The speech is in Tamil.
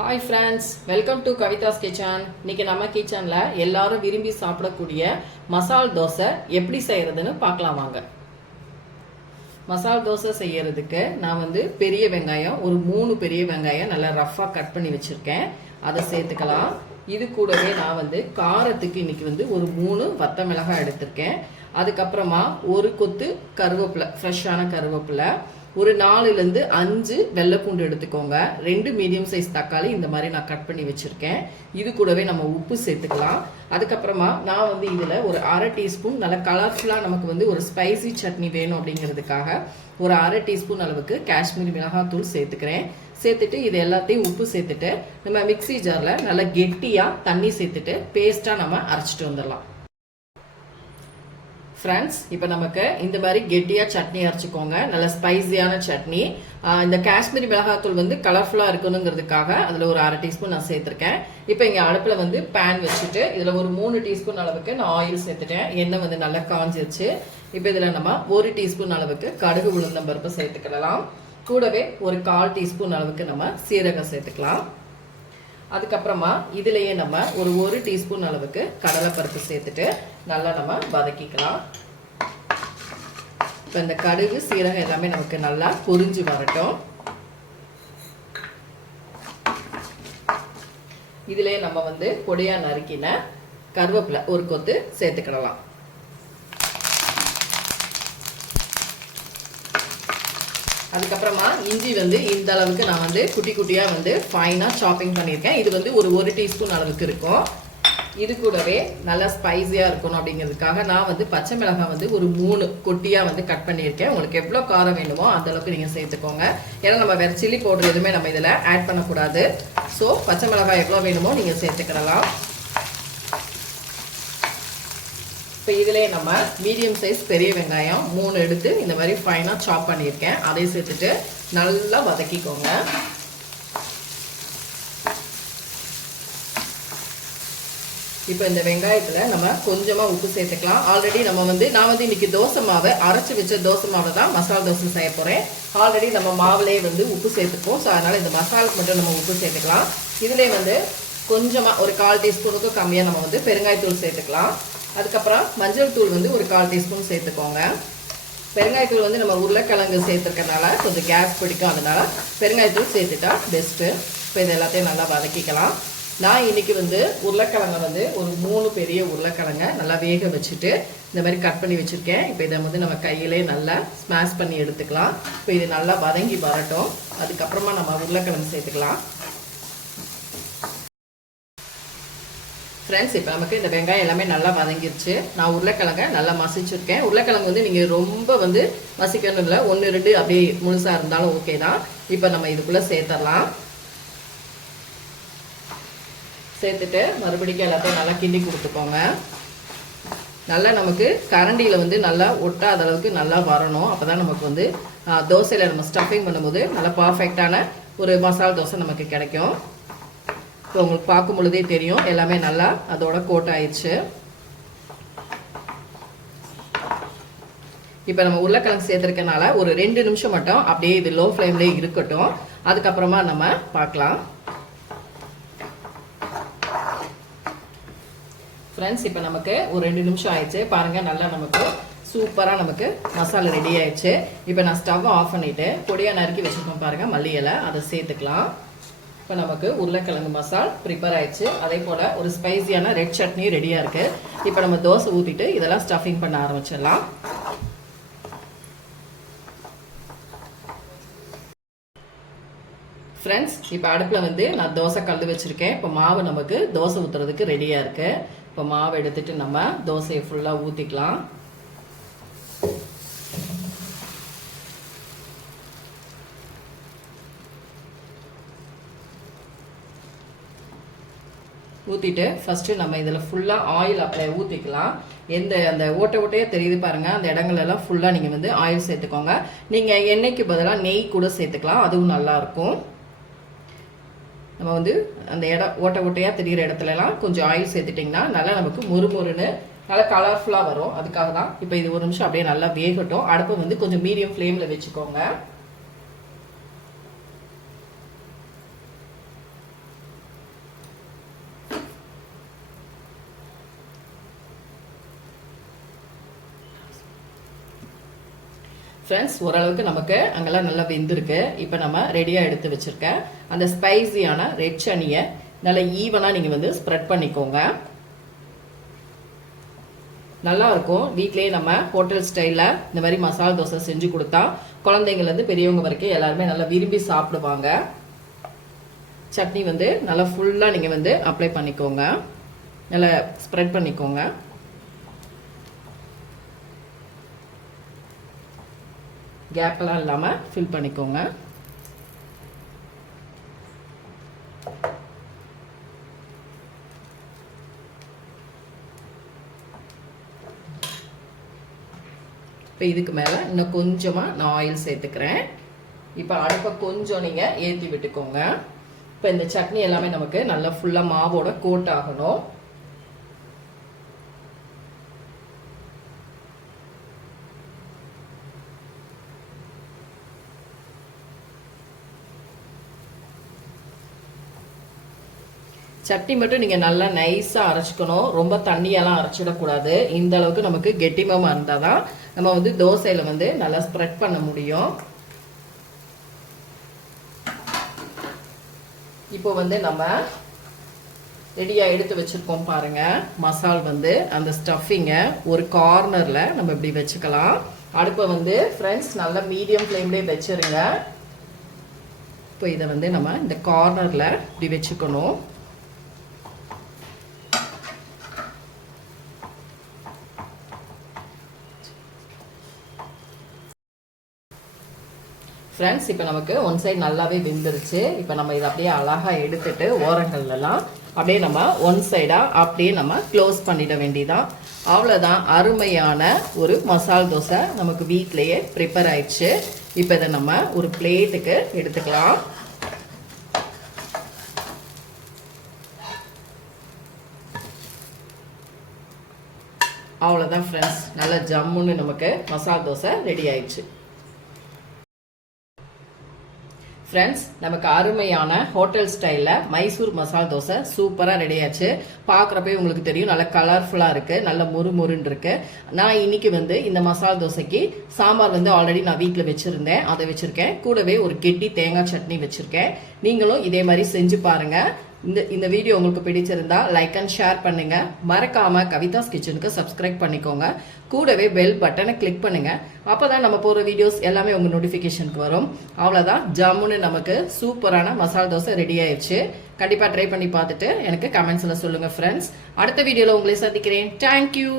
Hi friends, welcome to Kavitha's kitchen. இன்னைக்கு நம்ம கிச்சனில் எல்லாரும் விரும்பி சாப்பிடக்கூடிய மசால் தோசை எப்படி செய்கிறதுன்னு பார்க்கலாம் வாங்க. மசால் தோசை செய்யறதுக்கு நான் பெரிய வெங்காயம் ஒரு 3 பெரிய வெங்காயம் நல்லா ரஃப்பாக கட் பண்ணி வச்சுருக்கேன். அதை சேர்த்துக்கலாம். இது கூடவே நான் காரத்துக்கு இன்னைக்கு ஒரு 3 வத்த மிளகாய் எடுத்திருக்கேன். அதுக்கப்புறமா ஒரு கொத்து கருவேப்பிலை, ஃப்ரெஷ்ஷான கருவேப்பிலை, ஒரு 4லேருந்து 5 வெள்ளைப்பூண்டு எடுத்துக்கோங்க. 2 மீடியம் சைஸ் தக்காளி இந்த மாதிரி நான் கட் பண்ணி வச்சுருக்கேன். இது கூடவே நம்ம உப்பு சேர்த்துக்கலாம். அதுக்கப்புறமா நான் இதில் ஒரு 1/2 டீஸ்பூன் நல்ல கலர்ஃபுல்லாக நமக்கு ஒரு ஸ்பைசி சட்னி வேணும் அப்படிங்கிறதுக்காக ஒரு 1/2 டீஸ்பூன் அளவுக்கு காஷ்மீரி மிளகாத்தூள் சேர்த்துக்கிறேன். சேர்த்துட்டு இது எல்லாத்தையும் உப்பு சேர்த்துட்டு நம்ம மிக்சி ஜாரில் நல்லா கெட்டியாக தண்ணி சேர்த்துட்டு பேஸ்ட்டாக நம்ம அரைச்சிட்டு வந்துடலாம். ஃப்ரெண்ட்ஸ், இப்போ நமக்கு இந்த மாதிரி கெட்டியாக சட்னி அரைச்சிக்கோங்க. நல்ல ஸ்பைசியான சட்னி. இந்த காஷ்மீரி மிளகாத்தூள் கலர்ஃபுல்லாக இருக்கணுங்கிறதுக்காக அதில் ஒரு 1/2 டீஸ்பூன் நான் சேர்த்துருக்கேன். இப்போ இங்கே அடுப்பில் பேன் வச்சுட்டு இதில் ஒரு 3 டீஸ்பூன் அளவுக்கு நான் ஆயில் சேர்த்துட்டேன். எண்ணெய் நல்லா காஞ்சிருச்சு. இப்போ இதில் நம்ம 1 டீஸ்பூன் அளவுக்கு கடுகு உளுந்தம் பருப்பு சேர்த்துக்கலாம். கூடவே ஒரு 1/4 டீஸ்பூன் அளவுக்கு நம்ம சீரகம் சேர்த்துக்கலாம். அதுக்கப்புறமா இதுலேயே நம்ம ஒரு 1 டீஸ்பூன் அளவுக்கு கடலைப்பருப்பு சேர்த்துட்டு நல்லா நம்ம வதக்கிக்கலாம். இப்போ இந்த கடுகு சீரகம் எல்லாமே நமக்கு நல்லா பொரிஞ்சு வரட்டும். இதுலேயே நம்ம பொடியா நறுக்கின கருவேப்பிலை ஒரு கொத்து சேர்த்துக்கிடலாம். அதுக்கப்புறமா இஞ்சி இந்த அளவுக்கு நான் குட்டி குட்டியாக ஃபைனாக சாப்பிங் பண்ணியிருக்கேன். இது ஒரு 1 டீஸ்பூன் அளவுக்கு இருக்கும். இது கூடவே நல்லா ஸ்பைஸியாக இருக்கணும் அப்படிங்கிறதுக்காக நான் பச்சை மிளகாய் ஒரு 3 கொட்டியாக கட் பண்ணியிருக்கேன். உங்களுக்கு எவ்வளோ காரம் வேணுமோ அந்த அளவுக்கு நீங்கள் சேர்த்துக்கோங்க. ஏன்னா நம்ம வேறு சில்லி பவுடர் எதுவுமே நம்ம இதில் ஆட் பண்ணக்கூடாது. ஸோ பச்சை மிளகாய் எவ்வளோ வேணுமோ நீங்கள் சேர்த்துக்கிடலாம். இப்போ இதிலே நம்ம மீடியம் சைஸ் பெரிய வெங்காயம் 3 எடுத்து இந்த மாதிரி ஃபைனாக சாப் பண்ணியிருக்கேன். அதை சேர்த்துட்டு நல்லா வதக்கிக்கோங்க. இப்போ இந்த வெங்காயத்தில் நம்ம கொஞ்சமாக உப்பு சேர்த்துக்கலாம். ஆல்ரெடி நம்ம நான் இன்னைக்கு தோசை மாவை அரைச்சி வச்ச தோசை மாவை தான் மசாலா தோசை செய்ய போகிறேன். ஆல்ரெடி நம்ம மாவுலேயே உப்பு சேர்த்துப்போம். ஸோ அதனால் இந்த மசாலுக்கு மட்டும் நம்ம உப்பு சேர்த்துக்கலாம். இதிலே கொஞ்சமாக ஒரு 1/4 டீஸ்பூனுக்கு கம்மியாக நம்ம பெருங்காயத்தூள் சேர்த்துக்கலாம். அதுக்கப்புறம் மஞ்சள் தூள் ஒரு 1/4 டீஸ்பூன் சேர்த்துக்கோங்க. பெருங்காயத்தூள் நம்ம உருளைக்கிழங்கு சேர்த்துருக்கனால கொஞ்சம் கேஸ் பிடிக்கும். அதனால பெருங்காயத்தூள் சேர்த்துட்டா பெஸ்ட்டு. இப்போ இது எல்லாத்தையும் நல்லா வதக்கிக்கலாம். நான் இன்னைக்கு உருளைக்கிழங்கை ஒரு 3 பெரிய உருளைக்கிழங்கை நல்லா வேக வச்சுட்டு இந்த மாதிரி கட் பண்ணி வச்சுருக்கேன். இப்போ இதை நம்ம கையிலே நல்லா ஸ்மாஷ் பண்ணி எடுத்துக்கலாம். இப்போ இது நல்லா வதங்கி வரட்டும். அதுக்கப்புறமா நம்ம உருளைக்கிழங்கு சேர்த்துக்கலாம். ஃப்ரெண்ட்ஸ், இப்போ நமக்கு இந்த வெங்காயம் எல்லாமே நல்லா வதங்கிருச்சு. நான் உருளைக்கிழங்கை நல்லா மசிச்சிருக்கேன். உருளைக்கிழங்கு நீங்கள் ரொம்ப மசிக்கணும் இல்லை, 1 2 அப்படியே முழுசாக இருந்தாலும் ஓகே தான். இப்போ நம்ம இதுக்குள்ளே சேர்த்துடலாம். சேர்த்துட்டு மறுபடியும் எல்லாத்தையும் நல்லா கிண்டி கொடுத்துக்கோங்க. நல்லா நமக்கு கரண்டியில் நல்லா ஒட்டாத அளவுக்கு நல்லா வரணும். அப்போ தான் நமக்கு தோசையில் நம்ம ஸ்டஃபிங் பண்ணும்போது நல்லா பர்ஃபெக்டான ஒரு மசாலா தோசை நமக்கு கிடைக்கும். இப்போ உங்களுக்கு பார்க்கும் பொழுதே தெரியும் எல்லாமே நல்லா அதோட கோட் ஆயிடுச்சு. இப்போ நம்ம உருளைக்கிழங்கு சேர்த்துருக்கனால ஒரு 2 நிமிஷம் மட்டும் அப்படியே இது லோ ஃப்ளேம்லேயே இருக்கட்டும். அதுக்கப்புறமா நம்ம பார்க்கலாம். ஃப்ரெண்ட்ஸ், இப்போ நமக்கு ஒரு 2 நிமிஷம் ஆயிடுச்சு. பாருங்கள், நல்லா நமக்கு சூப்பராக நமக்கு மசாலா ரெடி ஆயிடுச்சு. இப்போ நான் ஸ்டவ் ஆஃப் பண்ணிவிட்டு பொடியாக நறுக்கி வச்சுருக்கோம் பாருங்கள் மல்லி இலை, அதை சேர்த்துக்கலாம். இப்போ நமக்கு உருளைக்கிழங்கு மசால் ப்ரிப்பேர் ஆயிடுச்சு. அதே போல் ஒரு ஸ்பைசியான ரெட் சட்னி ரெடியாக இருக்குது. இப்போ நம்ம தோசை ஊற்றிட்டு இதெல்லாம் ஸ்டஃபிங் பண்ண ஆரம்பிச்சிடலாம். ஃப்ரெண்ட்ஸ், இப்போ அடுப்பில் நான் தோசை கலந்து வச்சுருக்கேன். இப்போ மாவு நமக்கு தோசை ஊற்றுறதுக்கு ரெடியாக இருக்குது. இப்போ மாவு எடுத்துகிட்டு நம்ம தோசையை ஃபுல்லாக ஊற்றிக்கலாம். ஊற்றிட்டு ஃபஸ்ட்டு நம்ம இதில் ஃபுல்லாக ஆயில் அப்படியே ஊற்றிக்கலாம். அந்த ஓட்டையாக தெரியுது பாருங்கள், அந்த இடங்களெல்லாம் ஃபுல்லாக நீங்கள் ஆயில் சேர்த்துக்கோங்க. நீங்கள் எண்ணெய்க்கு பதிலாக நெய் கூட சேர்த்துக்கலாம், அதுவும் நல்லாயிருக்கும். நம்ம அந்த ஓட்டையாக தெரிகிற இடத்துலலாம் கொஞ்சம் ஆயில் சேர்த்துட்டிங்கன்னா நல்லா நமக்கு மொறுமொறுன்னு நல்லா கலர்ஃபுல்லாக வரும். அதுக்காக தான். இப்போ இது 1 நிமிஷம் அப்படியே நல்லா வேகட்டும். அடுப்பு கொஞ்சம் மீடியம் ஃப்ளேமில் வச்சுக்கோங்க. ஃப்ரெண்ட்ஸ், ஓரளவுக்கு நமக்கு அங்கெல்லாம் நல்லா வெந்திருக்கு. இப்போ நம்ம ரெடியாக எடுத்து வச்சுருக்கேன் அந்த ஸ்பைசியான ரெட் சட்னியை நல்லா ஈவனாக நீங்கள் வந்து ஸ்ப்ரெட் பண்ணிக்கோங்க. நல்லா இருக்கும். வீட்லேயே நம்ம ஹோட்டல் ஸ்டைலில் இந்த மாதிரி மசாலா தோசை செஞ்சு கொடுத்தா குழந்தைங்கள்லேருந்து பெரியவங்க வரைக்கும் எல்லாருமே நல்லா விரும்பி சாப்பிடுவாங்க. சட்னி வந்து நல்லா ஃபுல்லாக நீங்கள் வந்து அப்ளை பண்ணிக்கோங்க, நல்லா ஸ்ப்ரெட் பண்ணிக்கோங்க. கேப்பெல்லாம் இல்லாமல் ஃபில் பண்ணிக்கோங்க. இப்போ இதுக்கு மேலே இன்னும் கொஞ்சமாக நான் ஆயில் சேர்த்துக்கிறேன். இப்போ அடுப்பை கொஞ்சம் நீங்கள் ஏற்றி விட்டுக்கோங்க. இப்போ இந்த சட்னி எல்லாமே நமக்கு நல்லா ஃபுல்லாக மாவோட கோட் ஆகணும். சட்னி மட்டும் நீங்கள் நல்லா நைஸாக அரைச்சிக்கணும். ரொம்ப தண்ணியெல்லாம் அரைச்சிடக்கூடாது. இந்த அளவுக்கு நமக்கு கெட்டிமமாக இருந்தால் தான் நம்ம வந்து தோசையில் வந்து நல்லா ஸ்ப்ரெட் பண்ண முடியும். இப்போ வந்து நம்ம ரெடியாக எடுத்து வச்சுருக்கோம் பாருங்கள். மசால் வந்து அந்த ஸ்டஃபிங்கை ஒரு கார்னரில் நம்ம இப்படி வச்சுக்கலாம். அடுப்பை வந்து ஃப்ரெண்ட்ஸ் நல்லா மீடியம் ஃப்ளேம்லேயே வச்சுருங்க. இப்போ இதை வந்து நம்ம இந்த கார்னரில் இப்படி வச்சுக்கணும். ஃப்ரெண்ட்ஸ், இப்போ நமக்கு ஒன் சைடு நல்லாவே வெந்துருச்சு. இப்போ நம்ம இதை அப்படியே அழகாக எடுத்துட்டு ஓரங்கள்லாம் அப்படியே நம்ம ஒன் சைடாக அப்படியே நம்ம க்ளோஸ் பண்ணிட வேண்டியதான். அவ்வளோதான், அருமையான ஒரு மசால் தோசை நமக்கு வீட்டிலையே ப்ரிப்பேர் ஆயிடுச்சு. இப்போ இதை நம்ம ஒரு பிளேட்டுக்கு எடுத்துக்கலாம். அவ்வளோதான் ஃப்ரெண்ட்ஸ், நல்லா ஜம்முன்னு நமக்கு மசால் தோசை ரெடி ஆயிடுச்சு. ஃப்ரெண்ட்ஸ், நமக்கு அருமையான ஹோட்டல் ஸ்டைலில் மைசூர் மசால் தோசை சூப்பராக ரெடி ஆச்சு. பார்க்குறப்பே உங்களுக்கு தெரியும், நல்லா கலர்ஃபுல்லாக இருக்குது, நல்ல முறுமுறுன்னு இருக்குது. நான் இன்னைக்கு வந்து இந்த மசால் தோசைக்கு சாம்பார் வந்து ஆல்ரெடி நான் வீட்டில் வச்சுருந்தேன், அதை வச்சுருக்கேன். கூடவே ஒரு கெட்டி தேங்காய் சட்னி வச்சுருக்கேன். நீங்களும் இதே மாதிரி செஞ்சு பாருங்கள். இந்த வீடியோ உங்களுக்கு பிடிச்சிருந்தா லைக் அண்ட் ஷேர் பண்ணுங்க. மறக்காம கவிதாஸ் கிச்சனுக்கு சப்ஸ்கிரைப் பண்ணிக்கோங்க. கூடவே பெல் பட்டனை கிளிக் பண்ணுங்க. அப்பதான் நம்ம போற வீடியோஸ் எல்லாமே உங்க நோட்டிபிகேஷனுக்கு வரும். அவ்வளவுதான், ஜம்முன்னு நமக்கு சூப்பரான மசால் தோசை ரெடி ஆயிடுச்சு. கண்டிப்பா ட்ரை பண்ணி பார்த்துட்டு எனக்கு கமெண்ட்ஸ்ல சொல்லுங்க ஃப்ரெண்ட்ஸ். அடுத்த வீடியோல உங்களை சந்திக்கிறேன். தேங்க்யூ.